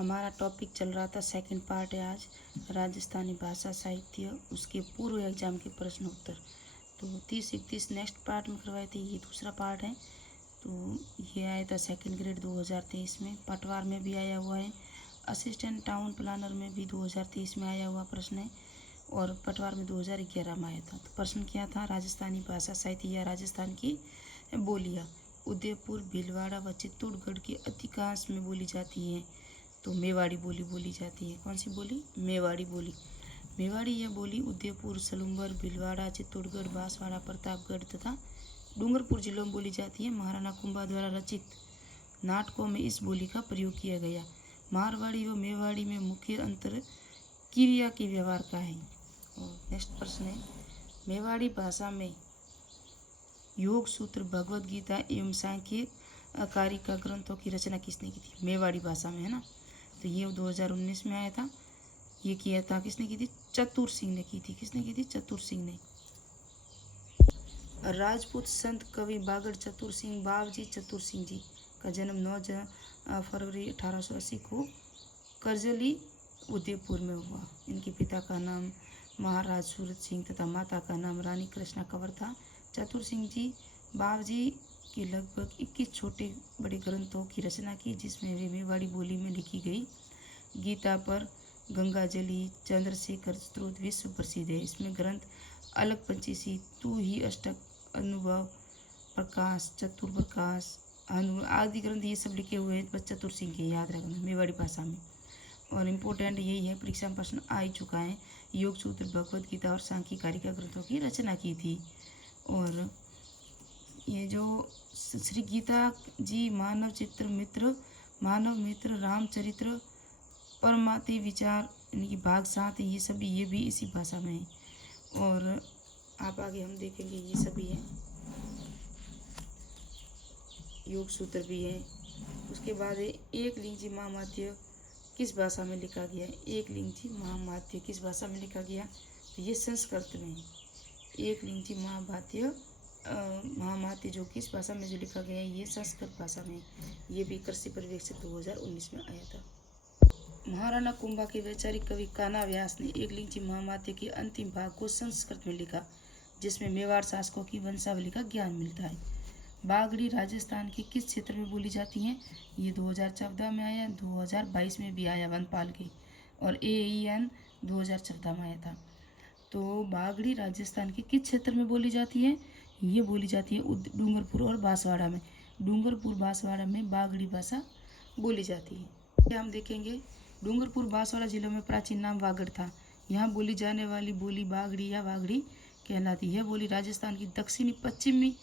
हमारा टॉपिक चल रहा था, सेकंड पार्ट है आज राजस्थानी भाषा साहित्य, उसके पूर्व एग्जाम के प्रश्न उत्तर। तो 30-31 नेक्स्ट पार्ट में करवाए थे, ये दूसरा पार्ट है। तो ये आया था सेकंड ग्रेड 2023 में, पटवार में भी आया हुआ है, असिस्टेंट टाउन प्लानर में भी 2023 में आया हुआ प्रश्न है, और पटवार में 2011 में आया था। तो प्रश्न क्या था, राजस्थानी भाषा साहित्य या राजस्थान की बोलियाँ उदयपुर, भीलवाड़ा व चित्तौड़गढ़ के अधिकांश में बोली जाती है। तो मेवाड़ी बोली बोली जाती है। कौन सी बोली? मेवाड़ी बोली। मेवाड़ी यह बोली उदयपुर, सलूम्बर, भीलवाड़ा, चित्तौड़गढ़, बांसवाड़ा, प्रतापगढ़ तथा डूंगरपुर जिलों में बोली जाती है। महाराणा कुंभा द्वारा रचित नाटकों में इस बोली का प्रयोग किया गया। मारवाड़ी व मेवाड़ी में मुख्य अंतर क्रिया के व्यवहार का है। और नेक्स्ट प्रश्न है, मेवाड़ी भाषा में योग सूत्र, भगवद गीता एवं सांख्य कारिका ग्रंथों की रचना किसने की थी? मेवाड़ी भाषा में, है ना। तो ये 2019 में आया था। ये किया था किसने की थी? चतुर सिंह ने की थी। किसने की थी? चतुर सिंह ने। राजपूत संत कवि बागड़ चतुर सिंह बावजी चतुर सिंह जी का जन्म 9 फरवरी 1880 को करजली उदयपुर में हुआ। इनके पिता का नाम महाराज सूरत सिंह तथा माता का नाम रानी कृष्णा कंवर था। चतुर सिंह जी बावजी की लगभग 21 छोटे बड़े ग्रंथों की रचना की, जिसमें वे मेवाड़ी बोली में लिखी गई गीता पर गंगाजली, चंद्रशेखर स्तोत्र विश्व प्रसिद्ध है। इसमें ग्रंथ अलग पंचीसी, तू ही अष्टक, अनुभव प्रकाश, चतुर प्रकाश, आदि ग्रंथ ये सब लिखे हुए हैं चतुर सिंह के, याद रखना, मेवाड़ी भाषा में। और इम्पोर्टेंट यही है, परीक्षा में प्रश्न आ ही चुका है। योग सूत्र, भगवद गीता और सांख्य कारिका ग्रंथों की रचना की थी। और ये जो श्री गीता जी, मानव चित्र मित्र, मानव मित्र, रामचरित्र, परमाति विचार, इनकी भाग 7 है, ये सभी ये भी इसी भाषा में है। और आप आगे हम देखेंगे ये सभी है, योग सूत्र भी है। उसके बाद है एक लिंगजी महामात्य किस भाषा में लिखा गया है? एक लिंगजी महामात्य किस भाषा में लिखा गया? तो ये संस्कृत में है। एक लिंगजी महामात्य जो किस भाषा में जो लिखा गया है, ये संस्कृत भाषा में। ये भी कृषि पर्यवेक्षक 2019 में आया था। महाराणा कुंभा के वैचारिक कवि कान्हा व्यास ने एक लिंगजी महामात्य के अंतिम भाग को संस्कृत में लिखा, जिसमें मेवाड़ शासकों की वंशावली का ज्ञान मिलता है। बागड़ी राजस्थान के किस क्षेत्र में बोली जाती है? ये 2014 में आया, 2022 में भी आया वनपाल के, और AEN 2014 में आया था। तो बागड़ी राजस्थान के किस क्षेत्र में बोली जाती है? ये बोली जाती है डूंगरपुर और बांसवाड़ा में। डूंगरपुर बांसवाड़ा में बागड़ी भाषा बोली जाती है। क्या हम देखेंगे, डूंगरपुर बांसवाड़ा जिलों में प्राचीन नाम वागड़ था। यहाँ बोली जाने वाली बोली बागड़ी या वागड़ी कहलाती है। बोली राजस्थान की दक्षिणी पश्चिमी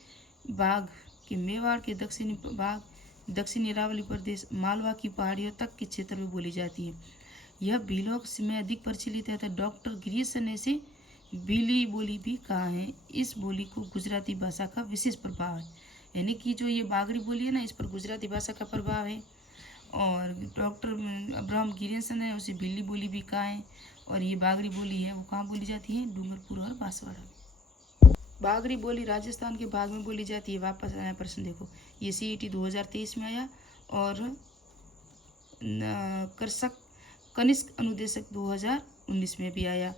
भाग के मेवाड़ के दक्षिणी भाग, दक्षिणी अरावली प्रदेश, मालवा की पहाड़ियों तक के क्षेत्र में बोली जाती है। यह भीलों में अधिक प्रचलित है। डॉक्टर गिरीशन ने इसे भीली बोली भी कहा है। इस बोली को गुजराती भाषा का विशेष प्रभाव है, यानी कि जो ये बागड़ी बोली है ना, इस पर गुजराती भाषा का प्रभाव है। और डॉक्टर अब्राहम गिरीशन ने उसे भीली बोली भी कहा है। और ये बागड़ी बोली है वो कहाँ बोली जाती है? डूंगरपुर और बांसवाड़ा। बागड़ी बोली राजस्थान के भाग में बोली जाती है। वापस आया प्रश्न देखो, ये CET 2023 में आया, और कृषक कनिष्क अनुदेशक 2019 में भी आया।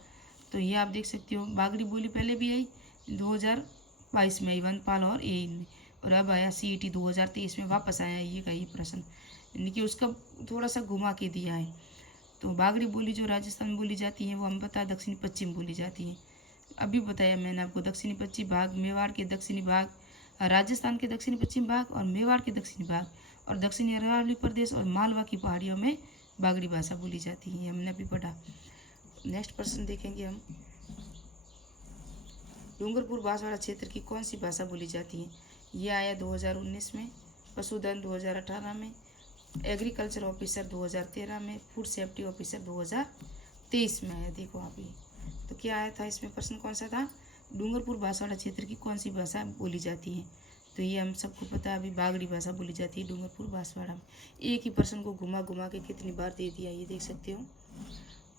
तो ये आप देख सकते हो, बागड़ी बोली पहले भी आई, 2022 में आई वनपाल और AEN में, और अब आया CET 2023 में, वापस आया ये का ये प्रश्न, यानी कि उसका थोड़ा सा घुमा के दिया है। तो बागड़ी बोली जो राजस्थान में बोली जाती है वो हम बता दक्षिणी पश्चिम बोली जाती है। अभी बताया मैंने आपको, दक्षिणी पश्चिम भाग, मेवाड़ के दक्षिणी भाग, राजस्थान के दक्षिणी पश्चिम भाग और मेवाड़ के दक्षिणी भाग, और दक्षिणी अरावली प्रदेश और मालवा की पहाड़ियों में बागड़ी भाषा बोली जाती है। हमने अभी पढ़ा। नेक्स्ट प्रश्न देखेंगे हम, डूंगरपुर बांसवाड़ा क्षेत्र की कौन सी भाषा बोली जाती है? ये आया 2019 में, पशुधन 2018 में, एग्रीकल्चर ऑफिसर 2013 में, फूड सेफ्टी ऑफिसर 2023 में आया। देखो आप ये, तो क्या आया था इसमें प्रश्न, कौन सा था? डूंगरपुर बांसवाड़ा क्षेत्र की कौन सी भाषा बोली जाती है? तो ये हम सबको पता है, अभी बागड़ी भाषा बोली जाती है डूंगरपुर बांसवाड़ा में। एक ही प्रश्न को घुमा घुमा के कितनी बार दे दिया, ये देख सकते हो।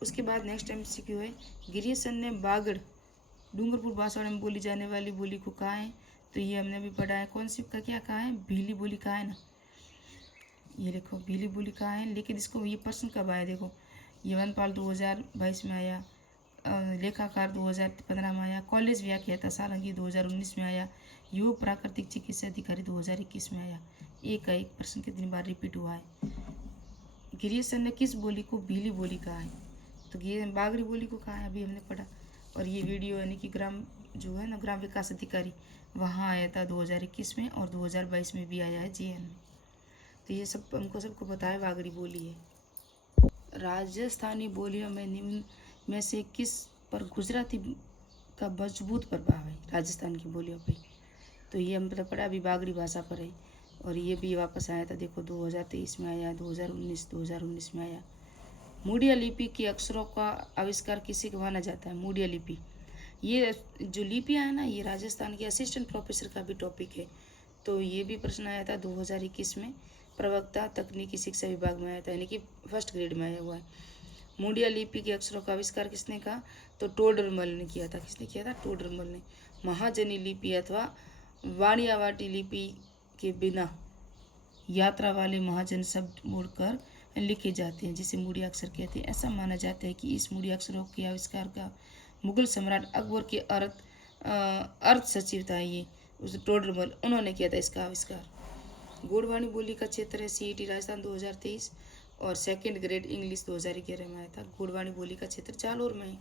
उसके बाद नेक्स्ट MCQ है, गिरीशन ने बागड़ डूंगरपुर बांसवाड़ा में बोली जाने वाली बोली को कहा है? तो ये हमने भी पढ़ा है, कौन सी का क्या कहा है? भीली बोली कहा है ना। ये देखो भीली बोली कहाँ है, लेकिन इसको ये प्रश्न कब आया देखो, ये वनपाल 2022 में आया, लेखाकार 2015 में आया, कॉलेज व्याख्याता सारंगी 2019 में आया, योग प्राकृतिक चिकित्सा अधिकारी 2021 में आया। एक का एक प्रश्न कितनी बार रिपीट हुआ है। ग्रियर्सन ने किस बोली को भीली बोली कहा है, तो ये बागरी बोली को कहा है, अभी हमने पढ़ा। और ये वीडियो यानी कि ग्राम जो है ना ग्राम विकास अधिकारी वहाँ आया था 2021 में, और 2022 में भी आया है JN में। तो ये सब हमको सबको पता है बागरी बोली है। राजस्थानी बोलियों में निम्न में से किस पर गुजराती का मजबूत प्रभाव है राजस्थान की बोलियों पे, तो ये हम मतलब पढ़ा अभी बागड़ी भाषा पर है। और ये भी वापस आया था देखो 2023 में आया, 2019 में आया। मूडिया लिपि के अक्षरों का आविष्कार किसी को माना जाता है। मूडिया लिपि, ये जो लिपियाँ है ना, ये राजस्थान के असिस्टेंट प्रोफेसर का भी टॉपिक है। तो ये भी प्रश्न आया था 2021 में, प्रवक्ता तकनीकी शिक्षा विभाग में आया था, यानी कि फर्स्ट ग्रेड में आया हुआ है। मूडिया लिपि के अक्षरों का आविष्कार किसने कहा, तो टोडरमल ने किया था। किसने किया था, टोडरमल ने। महाजनी लिपि अथवा वाणियावाटी लिपि के बिना यात्रा वाले महाजन शब्द मोड़कर लिखे जाते हैं, जिसे मूडी अक्षर कहते हैं। ऐसा माना जाता है कि इस मूडी अक्षरों के आविष्कार का मुगल सम्राट अकबर के अर्थ सचिव था ये उस टोडरमल, उन्होंने किया था इसका आविष्कार। गोडवाणी बोली का क्षेत्र है CET राजस्थान 2023 और सेकंड ग्रेड इंग्लिश 2011 में आया था। गोडवाणी बोली का क्षेत्र जालोर में है।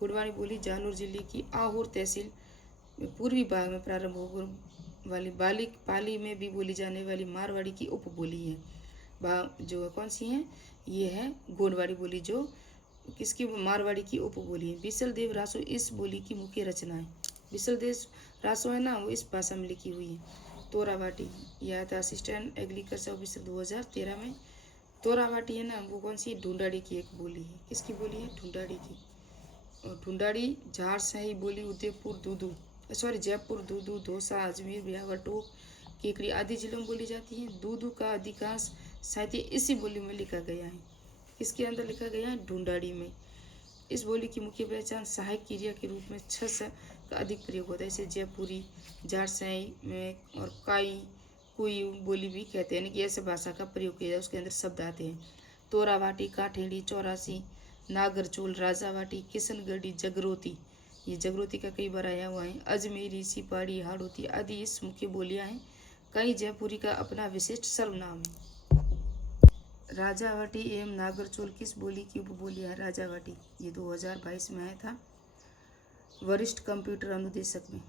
गोडवाणी बोली जालोर जिले की आहोर तहसील में पूर्वी भाग में प्रारंभ होने वाली पाली में भी बोली जाने वाली मारवाड़ी की उपबोली है। जो कौन सी है, ये है गोडवाड़ी बोली, जो किसकी, मारवाड़ी की उपबोली है। बिसल देव रासो इस बोली की मुख्य रचना है। बिसल देव रासो है ना, वो इस भाषा में लिखी हुई है। तोरावाटी, यह था असिस्टेंट एग्रीकल्चर ऑफिसर 2013 में। तोरावाटी है ना, वो कौन सी, ढूंढाड़ी की एक बोली है। किसकी बोली है, ढूंढाड़ी की। और ढूंढाड़ी झारशाही बोली जयपुर, दूदू, धौसा, अजमेर, ब्यावर, टोक, केकड़ी आदि जिलों में बोली जाती है। दूदू का अधिकांश साहित्य इसी बोली में लिखा गया है। किसके अंदर लिखा गया है, ढूंढाड़ी में। इस बोली की मुख्य पहचान सहायक क्रिया के रूप में छ का अधिक प्रयोग होता है। इसे जयपुरी, झारसाई में और कुई बोली भी कहते हैं, यानी कि ऐसे भाषा का प्रयोग किया जाए, उसके अंदर शब्द आते हैं। तोरावाटी, काठेड़ी, चौरासी, नागरचोल, राजावाटी, किशनगढ़ी, जगरोती, ये जगरोती का कई बार आया हुआ है। अजमेरी, सिपाड़ी, हाड़ोती आदि इस मुख्य बोलियां हैं। कई जयपुरी का अपना विशिष्ट सर्वनाम है। राजावाटी एवं नागरचोल किस बोली की उपबोलियां है। राजावाटी, ये 2022 में आया था वरिष्ठ कंप्यूटर अनुदेशक में।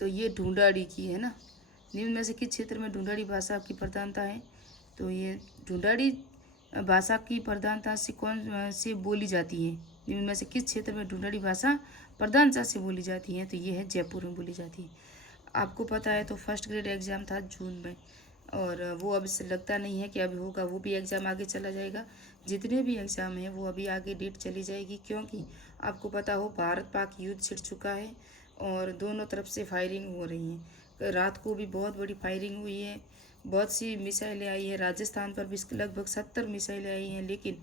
तो ये ढूंढाड़ी की है ना। निम्न में से किस क्षेत्र में ढूंढाड़ी भाषा की प्रधानता है, तो ये ढूंढाड़ी भाषा की प्रधानता से कौन से बोली जाती है। निम्न में से किस क्षेत्र में ढूंढाड़ी भाषा प्रधानता से बोली जाती है, तो ये है जयपुर में बोली जाती है। आपको पता है तो फर्स्ट ग्रेड एग्जाम था जून में, और वो अब लगता नहीं है कि अभी होगा, वो भी एग्ज़ाम आगे चला जाएगा। जितने भी एग्ज़ाम हैं वो अभी आगे डेट चली जाएगी, क्योंकि आपको पता हो भारत पाक युद्ध छिड़ चुका है और दोनों तरफ से फायरिंग हो रही है। रात को भी बहुत बड़ी फायरिंग हुई है, बहुत सी मिसाइलें आई हैं। राजस्थान पर भी लगभग 70 मिसाइलें आई हैं, लेकिन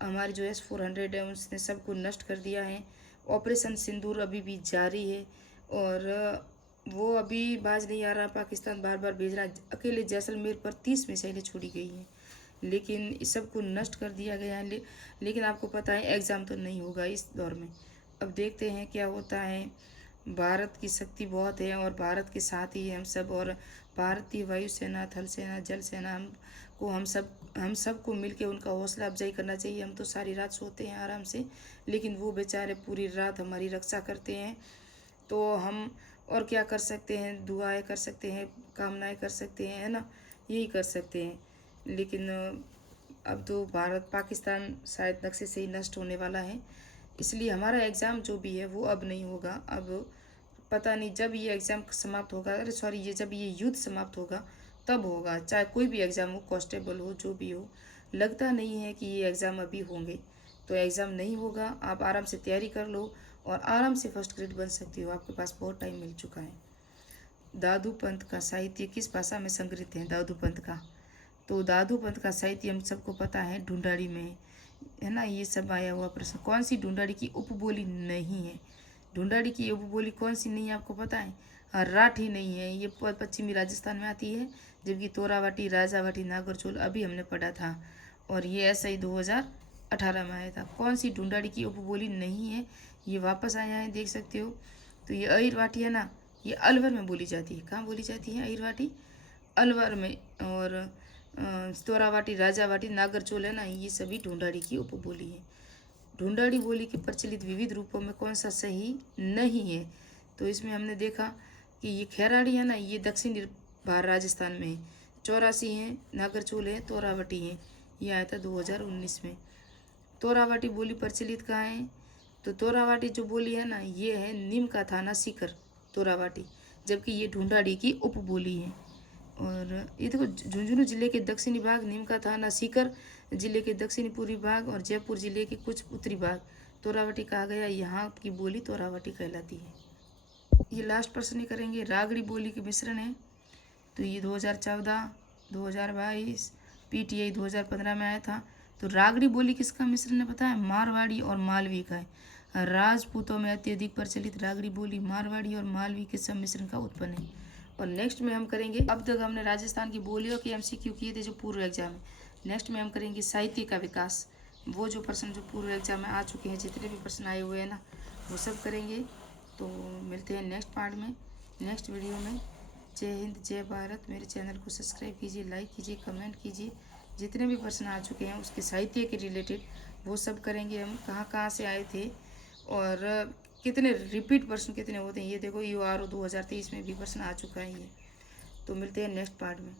हमारी जो S-400 है उसने सबको नष्ट कर दिया है। ऑपरेशन सिंदूर अभी भी जारी है और वो अभी बाज नहीं आ रहा। पाकिस्तान बार बार भेज रहा है। अकेले जैसलमेर पर 30 मिसाइलें छोड़ी गई हैं, लेकिन इस सब को नष्ट कर दिया गया है। लेकिन आपको पता है एग्ज़ाम तो नहीं होगा इस दौर में। अब देखते हैं क्या होता है। भारत की शक्ति बहुत है और भारत के साथ ही हम सब, और भारतीय वायुसेना, थल सेना, जल सेना हम सबको मिलकर उनका हौसला अफजाई करना चाहिए। हम तो सारी रात सोते हैं आराम से, लेकिन वो बेचारे पूरी रात हमारी रक्षा करते हैं। तो हम और क्या कर सकते हैं, दुआएं कर सकते हैं, कामनाएं कर सकते हैं, है ना, यही कर सकते हैं। लेकिन अब तो भारत पाकिस्तान शायद नक्शे से ही नष्ट होने वाला है, इसलिए हमारा एग्ज़ाम जो भी है वो अब नहीं होगा। अब पता नहीं जब ये एग्ज़ाम समाप्त होगा, अरे सॉरी, ये जब ये युद्ध समाप्त होगा तब होगा, चाहे कोई भी एग्ज़ाम हो, कांस्टेबल हो, जो भी हो। लगता नहीं है कि ये एग्ज़ाम अभी होंगे, तो एग्ज़ाम नहीं होगा। आप आराम से तैयारी कर लो और आराम से फर्स्ट ग्रेड बन सकती हो, आपके पास बहुत टाइम मिल चुका है। दादू पंथ का साहित्य किस भाषा में संग्रहित है। दादू पंथ का, तो दादू पंथ का साहित्य हम सबको पता है ढूंढाड़ी में है ना। ये सब आया हुआ प्रश्न। कौन सी ढूंढाड़ी की उपबोली नहीं है। ढूंढाड़ी की उपबोली कौन सी नहीं है, आपको पता है। राठी नहीं है, ये पश्चिमी राजस्थान में आती है, जबकि तोरावाटी, राजावाटी, नागरचोल अभी हमने पढ़ा था और ये ऐसा ही 2018 में आया था। कौन सी ढूंढाड़ी की उपबोली नहीं है, ये वापस आया है, देख सकते हो। तो ये अहिरवाटी है ना, ये अलवर में बोली जाती है। कहाँ बोली जाती है अहिरवाटी? अलवर में। और तोरावाटी, राजावाटी, नागरचोल है ना, ये सभी ढूंढाड़ी की उपबोली है। ढूंढाड़ी बोली के प्रचलित विविध रूपों में कौन सा सही नहीं है? तो इसमें हमने देखा कि ये खैराड़ी है ना, ये दक्षिणी भार राजस्थान में है। 84 है, नागरचोल है, तोरावाटी है, ये आया था 2019 में। तोरावाटी बोली प्रचलित कहाँ है? तो तोरावाटी जो बोली है ना, ये है नीम का थाना सीकर तोरावाटी, जबकि ये ढूंढाड़ी की उपबोली है। और ये देखो, झुंझुनू जिले के दक्षिणी भाग, नीम का थाना सीकर जिले के दक्षिणी पूर्वी भाग और जयपुर जिले के कुछ उत्तरी भाग तोरावाटी कहा गया। यहाँ की बोली तोरावाटी कहलाती है। ये लास्ट प्रश्न ही करेंगे। रागड़ी बोली के मिश्रण है, तो ये 2014, 2022, पीटीआई 2015 में आया था। तो रागड़ी बोली किसका मिश्रण है पता है? मारवाड़ी और मालवी का है। राजपूतों में अत्यधिक प्रचलित रागड़ी बोली मारवाड़ी और मालवी के सम्मिश्रण का उत्पन्न है। और नेक्स्ट में हम करेंगे, अब तक हमने राजस्थान की बोलियों के एमसीक्यू किए थे जो पूर्व एग्जाम में। नेक्स्ट में हम करेंगे साहित्य का विकास, वो जो प्रश्न जो पूर्व एग्जाम में आ चुके हैं, जितने भी प्रश्न आए हुए हैं ना, वो सब करेंगे। तो मिलते हैं नेक्स्ट पार्ट में, नेक्स्ट वीडियो में। जय हिंद, जय भारत। मेरे चैनल को सब्सक्राइब कीजिए, लाइक कीजिए, कमेंट कीजिए। जितने भी प्रश्न आ चुके हैं उसके साहित्य के रिलेटेड वो सब करेंगे हम, कहाँ कहाँ से आए थे और कितने रिपीट प्रश्न कितने होते हैं। ये देखो, URO 2023 में भी प्रश्न आ चुका है ये। तो मिलते हैं नेक्स्ट पार्ट में।